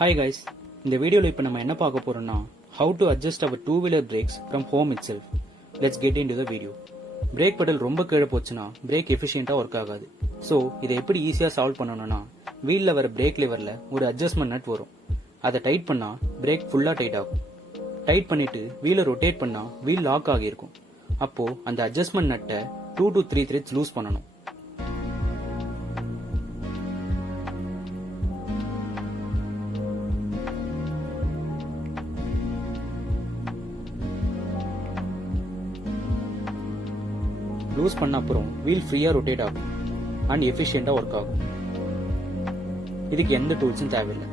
Hi guys, இந்த வீடியோல இப்போ நம்ம என்ன பார்க்க போறோம்னா how to adjust our two-wheeler brakes from home itself. Let's get into the video. Break pedal ரொம்ப கீழே போச்சுன்னா பிரேக் எஃபிஷியண்டா ஒர்க் ஆகாது. ஸோ இதை எப்படி ஈஸியா சால்வ் பண்ணணும்னா வீல்ல வர பிரேக் லிவர்ல ஒரு அட்ஜஸ்ட்மெண்ட் நட் வரும். அதை டைட் பண்ணா பிரேக் ஃபுல்லா டைட் ஆகும். டைட் பண்ணிட்டு வீலை ரொட்டேட் பண்ணா வீல் லாக் ஆகியிருக்கும். அப்போ அந்த அட்ஜஸ்ட்மெண்ட் நட்டை 2 to 3 threads லூஸ் பண்ணணும். லூஸ் பண்ண அப்புறம் வீல் ஃப்ரீயா ரொட்டேட் ஆகும் அண்ட் எஃபிஷியண்டா ஒர்க் ஆகும். இதுக்கு எந்த டூல்ஸும் தேவையில்லை.